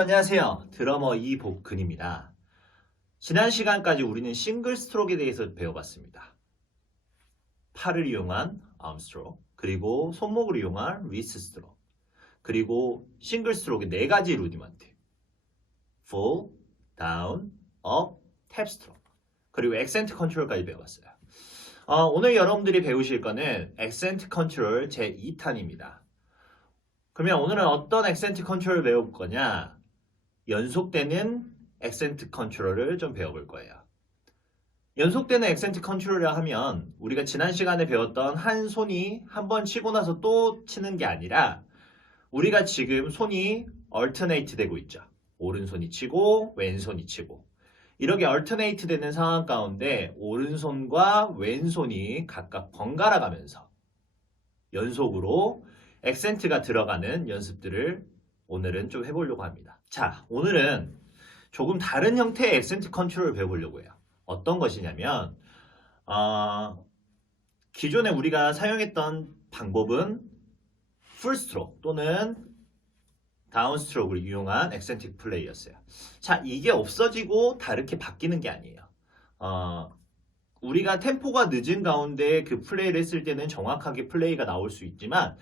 여러분 안녕하세요. 드러머 이복근입니다. 지난 시간까지 우리는 싱글 스트로크에 대해서 배워봤습니다. 팔을 이용한 암 스트로크, 그리고 손목을 이용한 리스트 스트로크, 그리고 싱글 스트로크의 4가지 루디먼트. full, down, up, tap 스트로크, 그리고 액센트 컨트롤까지 배워봤어요. 오늘 여러분들이 배우실 거는 액센트 컨트롤 제2탄입니다. 그러면 오늘은 어떤 액센트 컨트롤을 배울 거냐? 연속되는 액센트 컨트롤을 좀 배워볼 거예요. 연속되는 액센트 컨트롤이라 하면 우리가 지난 시간에 배웠던 한 손이 한 번 치고 나서 또 치는 게 아니라 우리가 지금 손이 얼터네이트 되고 있죠. 오른손이 치고 왼손이 치고 이렇게 얼터네이트 되는 상황 가운데 오른손과 왼손이 각각 번갈아 가면서 연속으로 액센트가 들어가는 연습들을 오늘은 좀 해보려고 합니다. 자, 오늘은 조금 다른 형태의 액센트 컨트롤을 배워보려고 해요. 어떤 것이냐면 기존에 우리가 사용했던 방법은 풀 스트로크 또는 다운 스트로크를 이용한 액센트 플레이였어요. 자, 이게 없어지고 다르게 바뀌는 게 아니에요. 우리가 템포가 늦은 가운데 그 플레이를 했을 때는 정확하게 플레이가 나올 수 있지만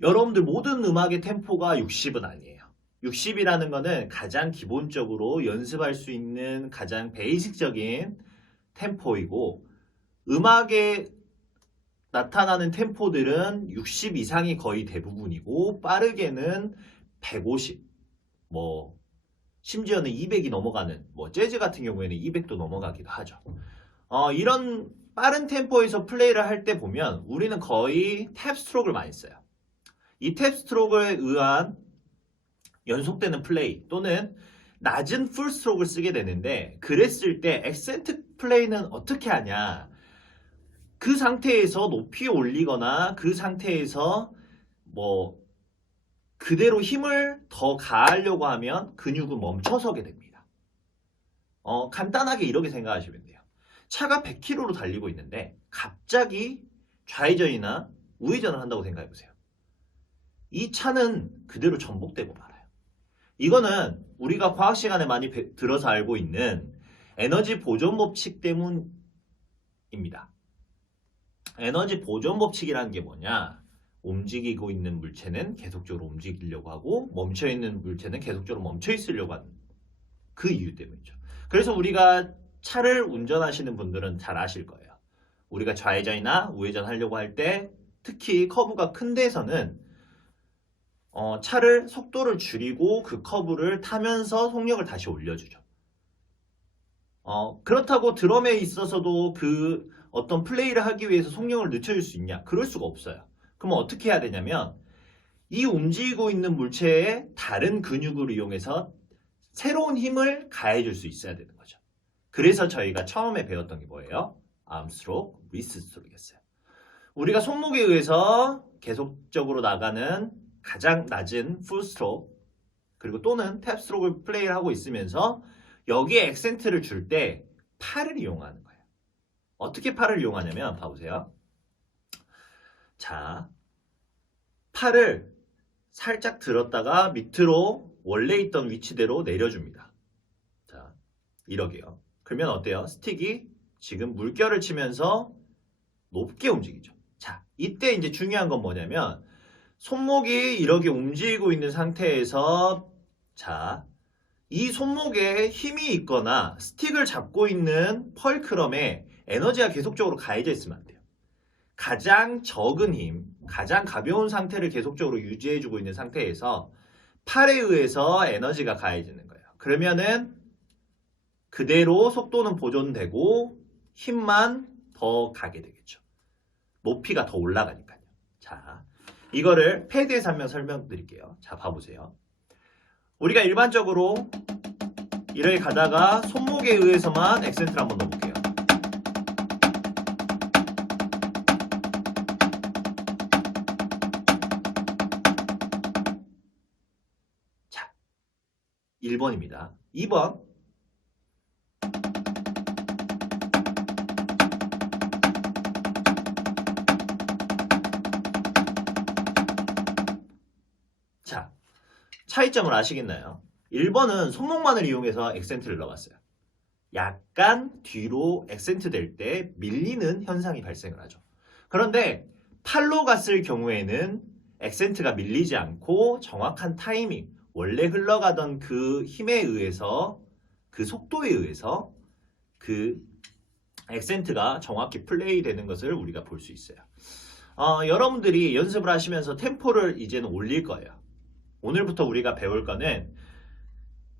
여러분들 모든 음악의 템포가 60은 아니에요. 60이라는 거는 가장 기본적으로 연습할 수 있는 가장 베이직적인 템포이고 음악에 나타나는 템포들은 60 이상이 거의 대부분이고 빠르게는 150, 심지어는 200이 넘어가는 재즈 같은 경우에는 200도 넘어가기도 하죠. 이런 빠른 템포에서 플레이를 할 때 보면 우리는 거의 탭 스트로크를 많이 써요. 이 탭 스트로크에 의한 연속되는 플레이 또는 낮은 풀 스트로크를 쓰게 되는데 그랬을 때 액센트 플레이는 어떻게 하냐? 그 상태에서 높이 올리거나 그 상태에서 그대로 힘을 더 가하려고 하면 근육은 멈춰서게 됩니다. 간단하게 이렇게 생각하시면 돼요. 차가 100km로 달리고 있는데 갑자기 좌회전이나 우회전을 한다고 생각해 보세요. 이 차는 그대로 전복되고 말아요. 이거는 우리가 과학 시간에 많이 들어서 알고 있는 에너지 보존 법칙 때문입니다. 에너지 보존 법칙이라는 게 뭐냐? 움직이고 있는 물체는 계속적으로 움직이려고 하고 멈춰있는 물체는 계속적으로 멈춰있으려고 하는 그 이유 때문이죠. 그래서 우리가 차를 운전하시는 분들은 잘 아실 거예요. 우리가 좌회전이나 우회전 하려고 할 때 특히 커브가 큰 데서는 차를 속도를 줄이고 그 커브를 타면서 속력을 다시 올려주죠. 그렇다고 드럼에 있어서도 그 어떤 플레이를 하기 위해서 속력을 늦춰줄 수 있냐? 그럴 수가 없어요. 그럼 어떻게 해야 되냐면 이 움직이고 있는 물체에 다른 근육을 이용해서 새로운 힘을 가해줄 수 있어야 되는 거죠. 그래서 저희가 처음에 배웠던 게 뭐예요? 암 스트로크, 리스트 스트로크였어요. 우리가 손목에 의해서 계속적으로 나가는 가장 낮은 풀 스트로크 그리고 또는 탭 스트로크를 플레이를 하고 있으면서 여기에 액센트를 줄 때 팔을 이용하는 거예요. 어떻게 팔을 이용하냐면 봐보세요. 자, 팔을 살짝 들었다가 밑으로 원래 있던 위치대로 내려줍니다. 자, 이러게요. 그러면 어때요? 스틱이 지금 물결을 치면서 높게 움직이죠. 자, 이때 이제 중요한 건 뭐냐면 손목이 이렇게 움직이고 있는 상태에서 자, 이 손목에 힘이 있거나 스틱을 잡고 있는 펄크럼에 에너지가 계속적으로 가해져 있으면 안 돼요. 가장 적은 힘, 가장 가벼운 상태를 계속적으로 유지해주고 있는 상태에서 팔에 의해서 에너지가 가해지는 거예요. 그러면은 그대로 속도는 보존되고 힘만 더 가게 되겠죠. 높이가 더 올라가니까요. 자, 이거를 패드에서 한번 설명드릴게요. 자, 봐보세요. 우리가 일반적으로 이렇게 가다가 손목에 의해서만 액센트를 한번 넣어볼게요. 자, 1번입니다. 2번. 자, 차이점을 아시겠나요? 1번은 손목만을 이용해서 액센트를 넣어봤어요. 약간 뒤로 액센트 될 때 밀리는 현상이 발생을 하죠. 그런데 팔로 갔을 경우에는 액센트가 밀리지 않고 정확한 타이밍, 원래 흘러가던 그 힘에 의해서, 그 속도에 의해서 그 액센트가 정확히 플레이 되는 것을 우리가 볼 수 있어요. 여러분들이 연습을 하시면서 템포를 이제는 올릴 거예요. 오늘부터 우리가 배울 거는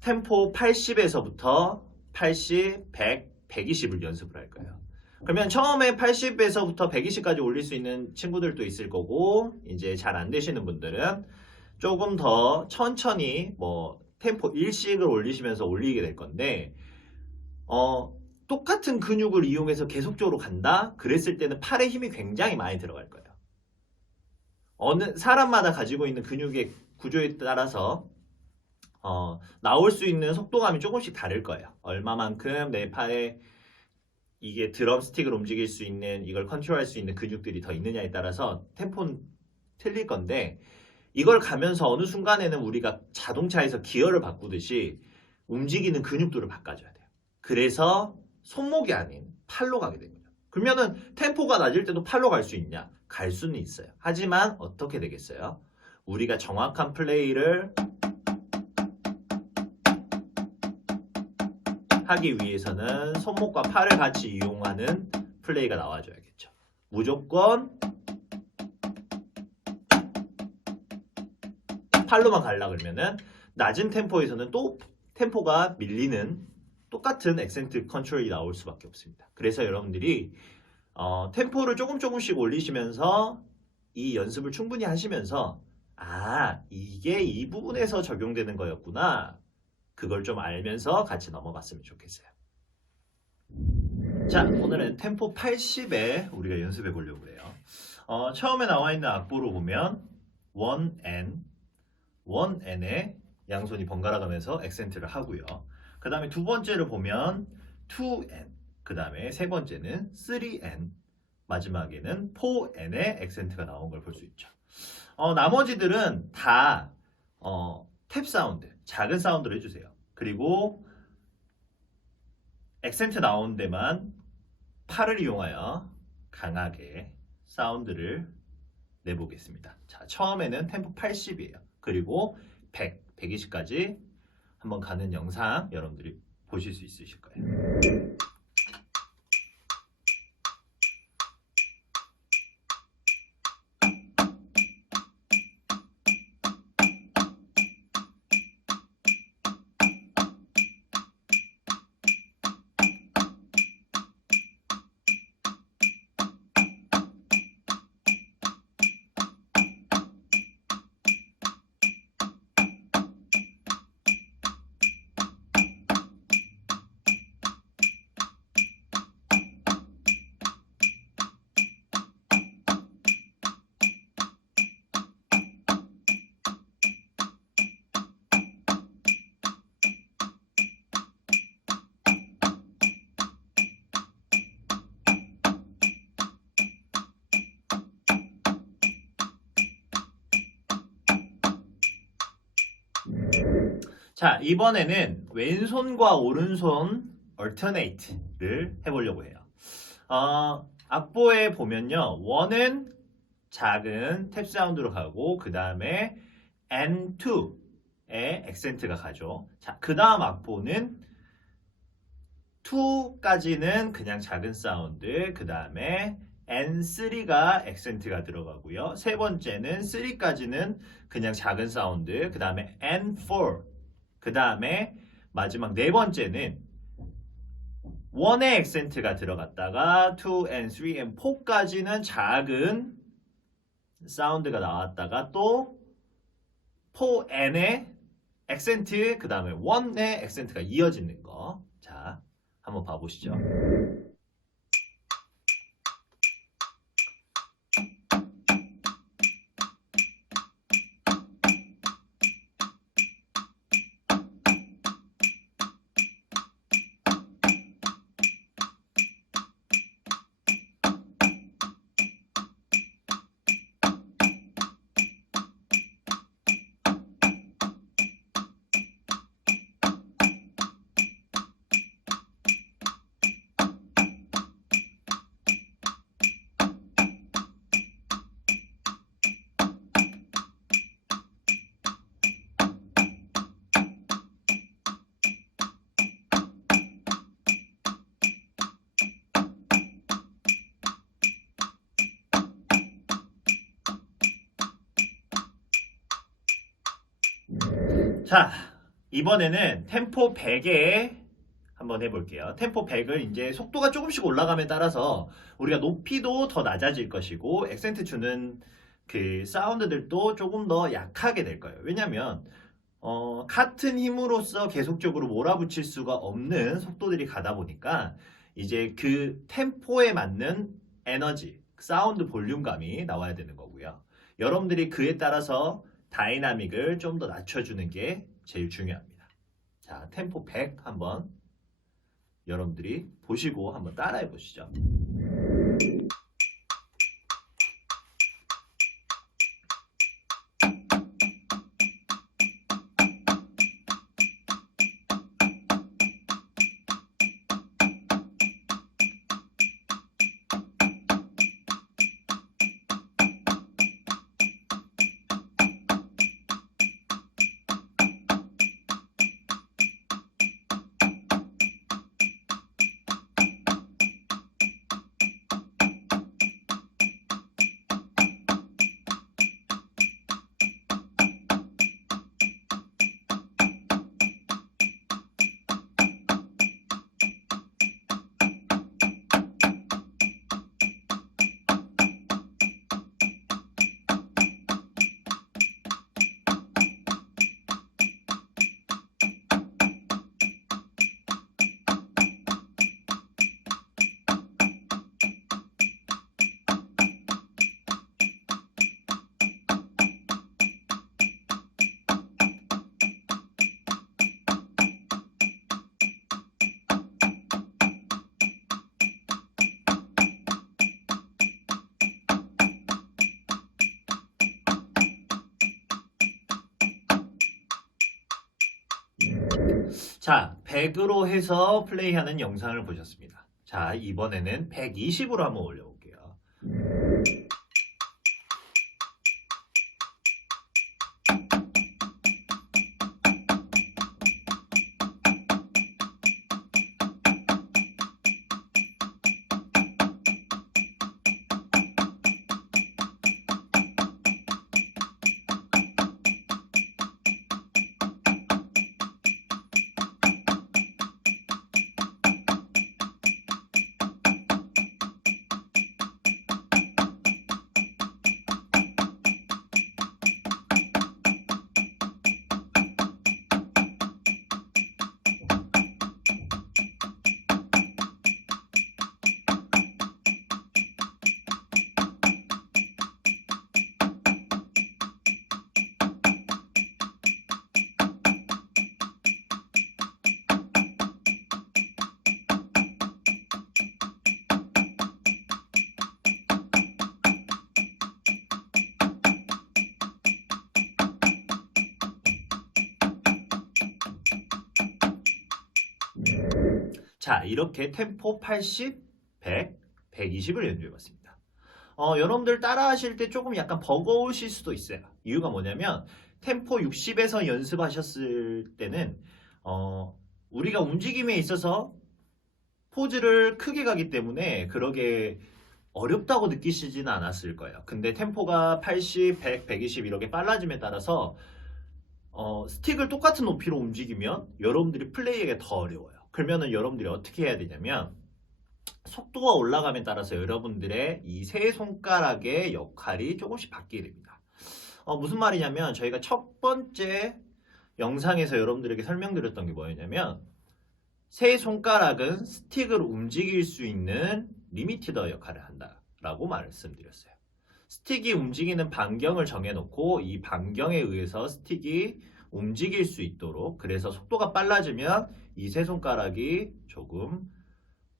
템포 80에서부터 80, 100, 120을 연습을 할 거예요. 그러면 처음에 80에서부터 120까지 올릴 수 있는 친구들도 있을 거고, 이제 잘 안 되시는 분들은 조금 더 천천히 템포 일씩을 올리시면서 올리게 될 건데, 똑같은 근육을 이용해서 계속적으로 간다? 그랬을 때는 팔에 힘이 굉장히 많이 들어갈 거예요. 어느 사람마다 가지고 있는 근육의 구조에 따라서 나올 수 있는 속도감이 조금씩 다를 거예요. 얼마만큼 내 팔에 이게 드럼 스틱을 움직일 수 있는, 이걸 컨트롤할 수 있는 근육들이 더 있느냐에 따라서 템포는 틀릴 건데, 이걸 가면서 어느 순간에는 우리가 자동차에서 기어를 바꾸듯이 움직이는 근육들을 바꿔줘야 돼요. 그래서 손목이 아닌 팔로 가게 됩니다. 그러면은 템포가 낮을 때도 팔로 갈 수 있냐? 갈 수는 있어요. 하지만 어떻게 되겠어요? 우리가 정확한 플레이를 하기 위해서는 손목과 팔을 같이 이용하는 플레이가 나와줘야겠죠. 무조건 팔로만 가려 그러면은 낮은 템포에서는 또 템포가 밀리는 똑같은 액센트 컨트롤이 나올 수밖에 없습니다. 그래서 여러분들이 템포를 조금씩 올리시면서 이 연습을 충분히 하시면서 이게 이 부분에서 적용되는 거였구나. 그걸 좀 알면서 같이 넘어갔으면 좋겠어요. 자, 오늘은 템포 80에 우리가 연습해 보려고 해요. 처음에 나와 있는 악보로 보면 1N에 양손이 번갈아 가면서 액센트를 하고요. 그 다음에 두 번째를 보면 2N, 그 다음에 세 번째는 3N, 마지막에는 4N의 액센트가 나온 걸 볼 수 있죠. 나머지들은 다 탭 사운드, 작은 사운드로 해주세요. 그리고 액센트 나온 데만 팔을 이용하여 강하게 사운드를 내보겠습니다. 자, 처음에는 템포 80이에요. 그리고 100, 120까지 한번 가는 영상 여러분들이 보실 수 있으실 거예요. 자, 이번에는 왼손과 오른손 alternate를 해보려고 해요. 악보에 보면요, 1은 작은 탭 사운드로 가고 그 다음에 N2에 액센트가 가죠. 자, 그 다음 악보는 2까지는 그냥 작은 사운드, 그 다음에 N3가 액센트가 들어가고요. 세 번째는 3까지는 그냥 작은 사운드, 그 다음에 N4, 그 다음에 마지막 네 번째는 1의 액센트가 들어갔다가 2 and 3 and 4까지는 작은 사운드가 나왔다가 또 4n의 액센트, 그 다음에 1의 액센트가 이어지는 거. 자, 한번 봐보시죠. 자, 이번에는 템포 100에 한번 해볼게요. 템포 100을 이제 속도가 조금씩 올라감에 따라서 우리가 높이도 더 낮아질 것이고 액센트 주는 그 사운드들도 조금 더 약하게 될 거예요. 왜냐면 같은 힘으로써 계속적으로 몰아붙일 수가 없는 속도들이 가다 보니까 이제 그 템포에 맞는 에너지, 사운드 볼륨감이 나와야 되는 거고요. 여러분들이 그에 따라서 다이나믹을 좀 더 낮춰주는 게 제일 중요합니다. 자, 템포 100 한번 여러분들이 보시고 한번 따라해 보시죠. 자, 100으로 해서 플레이하는 영상을 보셨습니다. 자, 이번에는 120으로 한번 올려볼게요. 자, 이렇게 템포 80, 100, 120을 연주해봤습니다. 여러분들 따라하실 때 조금 약간 버거우실 수도 있어요. 이유가 뭐냐면 템포 60에서 연습하셨을 때는 우리가 움직임에 있어서 포즈를 크게 가기 때문에 그러게 어렵다고 느끼시지는 않았을 거예요. 근데 템포가 80, 100, 120 이렇게 빨라짐에 따라서 스틱을 똑같은 높이로 움직이면 여러분들이 플레이하기가 더 어려워요. 그러면은 여러분들이 어떻게 해야 되냐면 속도가 올라감에 따라서 여러분들의 이 세 손가락의 역할이 조금씩 바뀌게 됩니다. 무슨 말이냐면 저희가 첫 번째 영상에서 여러분들에게 설명드렸던 게 뭐였냐면 세 손가락은 스틱을 움직일 수 있는 리미티더 역할을 한다라고 말씀드렸어요. 스틱이 움직이는 반경을 정해놓고 이 반경에 의해서 스틱이 움직일 수 있도록, 그래서 속도가 빨라지면 이 세 손가락이 조금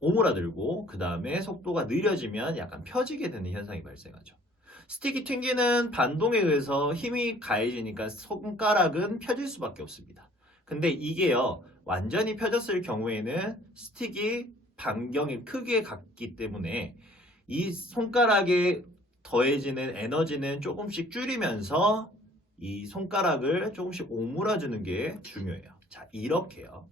오므라들고 그 다음에 속도가 느려지면 약간 펴지게 되는 현상이 발생하죠. 스틱이 튕기는 반동에 의해서 힘이 가해지니까 손가락은 펴질 수밖에 없습니다. 근데 이게요, 완전히 펴졌을 경우에는 스틱이 반경이 크게 갔기 때문에 이 손가락에 더해지는 에너지는 조금씩 줄이면서 이 손가락을 조금씩 오므라주는 게 중요해요. 자, 이렇게요.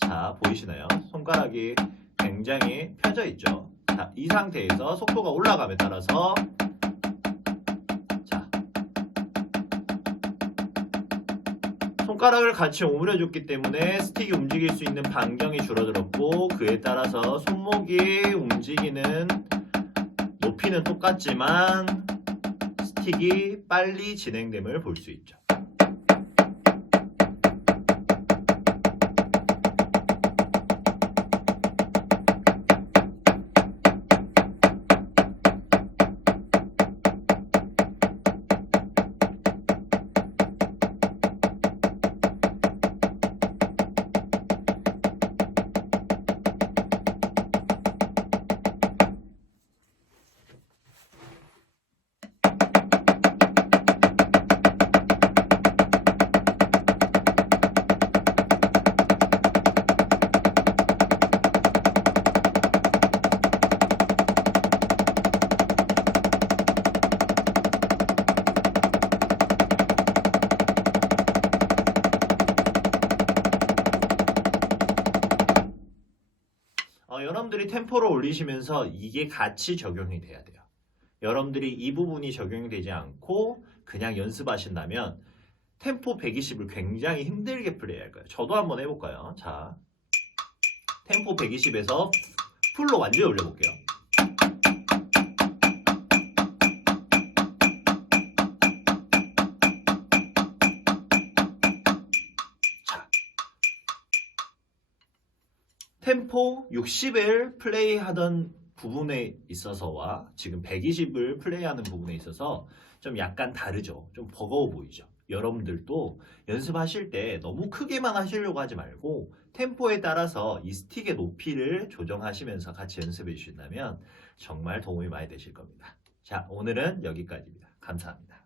자, 보이시나요? 손가락이 굉장히 펴져 있죠. 자, 이 상태에서 속도가 올라감에 따라서 손가락을 같이 오므려줬기 때문에 스틱이 움직일 수 있는 반경이 줄어들었고 그에 따라서 손목이 움직이는 높이는 똑같지만 스틱이 빨리 진행됨을 볼 수 있죠. 여러분들이 템포를 올리시면서 이게 같이 적용이 돼야 돼요. 여러분들이 이 부분이 적용이 되지 않고 그냥 연습하신다면 템포 120을 굉장히 힘들게 플레이할 거예요. 저도 한번 해볼까요? 자, 템포 120에서 풀로 완전히 올려볼게요. 템포 60을 플레이하던 부분에 있어서와 지금 120을 플레이하는 부분에 있어서 좀 약간 다르죠. 좀 버거워 보이죠. 여러분들도 연습하실 때 너무 크게만 하시려고 하지 말고 템포에 따라서 이 스틱의 높이를 조정하시면서 같이 연습해 주신다면 정말 도움이 많이 되실 겁니다. 자, 오늘은 여기까지입니다. 감사합니다.